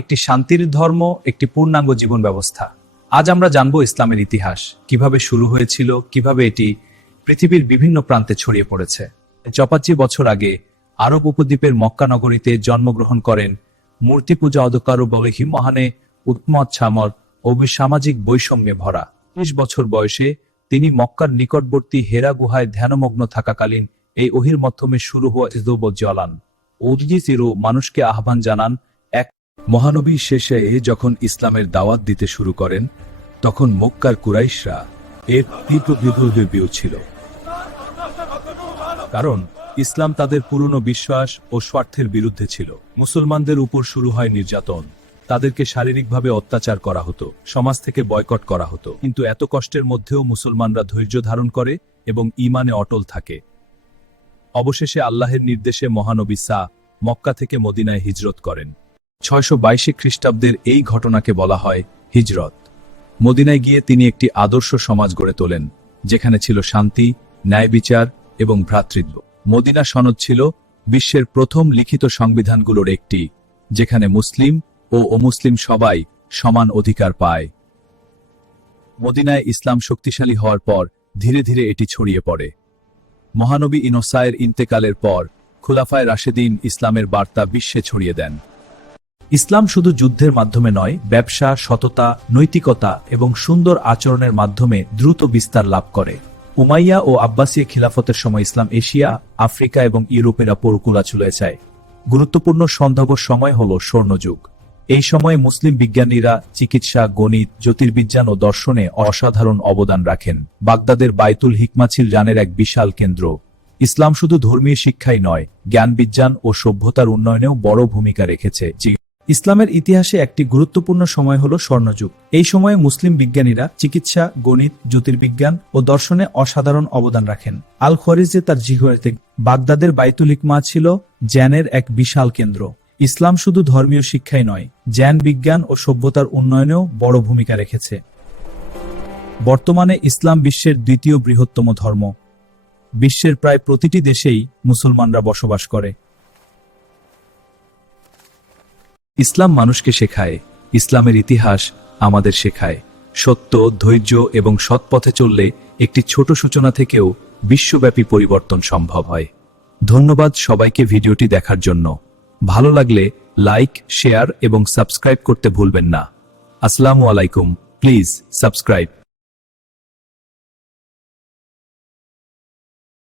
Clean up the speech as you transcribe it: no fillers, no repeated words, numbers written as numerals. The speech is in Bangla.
একটি শান্তির ধর্ম, একটি পূর্ণাঙ্গ জীবন ব্যবস্থা। আজ আমরা জানব ইসলামের ইতিহাস, কিভাবে শুরু হয়েছিল, কিভাবে এটি পৃথিবীর বিভিন্ন প্রান্তে ছড়িয়ে পড়েছে। ৪৫ বছর আগে আরব উপদ্বীপের মক্কা নগরীতে জন্মগ্রহণ করেন মূর্তি পূজা অদকারু বলেহি মহানে উৎমত ছামর ও সামাজিক বৈষম্যে ভরা। ৩০ বছর বয়সে তিনি মক্কার নিকটবর্তী হেরা গুহায় ধ্যানমগ্ন থাকাকালীন এই ওহির মাধ্যমে শুরু হওয়া জলান ওজিজিরু মানুষকে আহ্বান জানান। এক মহানবী শেষে যখন ইসলামের দাওয়াত দিতে শুরু করেন, তখন মক্কার কুরাইশরা এর তীব্র বিরোধী ছিল, কারণ ইসলাম তাদের পুরনো বিশ্বাস ও স্বার্থের বিরুদ্ধে ছিল। মুসলমানদের উপর শুরু হয় নির্যাতন, তাদেরকে শারীরিকভাবে অত্যাচার করা হতো, সমাজ থেকে বয়কট করা হতো। কিন্তু এত কষ্টের মধ্যেও মুসলমানরা ধৈর্য ধারণ করে এবং ঈমানে অটল থাকে। অবশেষে আল্লাহের নির্দেশে মহানবী মক্কা থেকে মদিনায় হিজরত করেন। ৬২২ খ্রিস্টাব্দের এই ঘটনাকে বলা হয় হিজরত। মদিনায় গিয়ে তিনি একটি আদর্শ সমাজ গড়ে তোলেন, যেখানে ছিল শান্তি, ন্যায় বিচার এবং ভ্রাতৃত্ব। মদিনা সনদ ছিল বিশ্বের প্রথম লিখিত সংবিধানগুলোর একটি, যেখানে মুসলিম ও অমুসলিম সবাই সমান অধিকার পায়। মদিনায় ইসলাম শক্তিশালী হওয়ার পর ধীরে ধীরে এটি ছড়িয়ে পড়ে। মহানবী ইনোসায়ের ইন্তেকালের পর খুলাফায়ে রাশেদিন ইসলামের বার্তা বিশ্বে ছড়িয়ে দেন। ইসলাম শুধু যুদ্ধের মাধ্যমে নয়, ব্যবসা, সততা, নৈতিকতা এবং সুন্দর আচরণের মাধ্যমে দ্রুত বিস্তার লাভ করে। উমাইয়া ও আব্বাসীয় খিলাফতের সময় ইসলাম এশিয়া, আফ্রিকা এবং ইউরোপের পরকুলা চলে যায়। গুরুত্বপূর্ণ সন্ধাবর সময় হল স্বর্ণযুগ। এই সময়ে মুসলিম বিজ্ঞানীরা চিকিৎসা, গণিত, জ্যোতির্বিজ্ঞান ও দর্শনে অসাধারণ অবদান রাখেন। বাগদাদের বাইতুল হিকমা ছিল জ্ঞানের এক বিশাল কেন্দ্র। ইসলাম শুধু ধর্মীয় শিক্ষাই নয়, জ্ঞান বিজ্ঞান ও সভ্যতার উন্নয়নেও বড় ভূমিকা রেখেছে। ইসলামের ইতিহাসে একটি গুরুত্বপূর্ণ সময় হল স্বর্ণযুগ। এই সময়ে মুসলিম বিজ্ঞানীরা চিকিৎসা, গণিত, জ্যোতির্বিজ্ঞান ও দর্শনে অসাধারণ অবদান রাখেন। আল খরিজে তার জিহরাতে বাগদাদের বাইতুল হিকমা ছিল জ্ঞানের এক বিশাল কেন্দ্র। ইসলাম শুধু ধর্মীয় শিক্ষাই নয়, জ্ঞান বিজ্ঞান ও সভ্যতার উন্নয়নেও বড় ভূমিকা রেখেছে। বর্তমানে ইসলাম বিশ্বের দ্বিতীয় বৃহত্তম ধর্ম। বিশ্বের প্রায় প্রতিটি দেশেই মুসলমানরা বসবাস করে। ইসলাম মানুষকে শেখায়, ইসলামের ইতিহাস আমাদের শেখায়, সত্য, ধৈর্য এবং সৎ পথে চললে একটি ছোট সূচনা থেকেও বিশ্বব্যাপী পরিবর্তন সম্ভব হয়। ধন্যবাদ সবাইকে ভিডিওটি দেখার জন্য। ভালো লাগলে লাইক, শেয়ার এবং সাবস্ক্রাইব করতে ভুলবেন না। আসসালামু আলাইকুম। Please subscribe.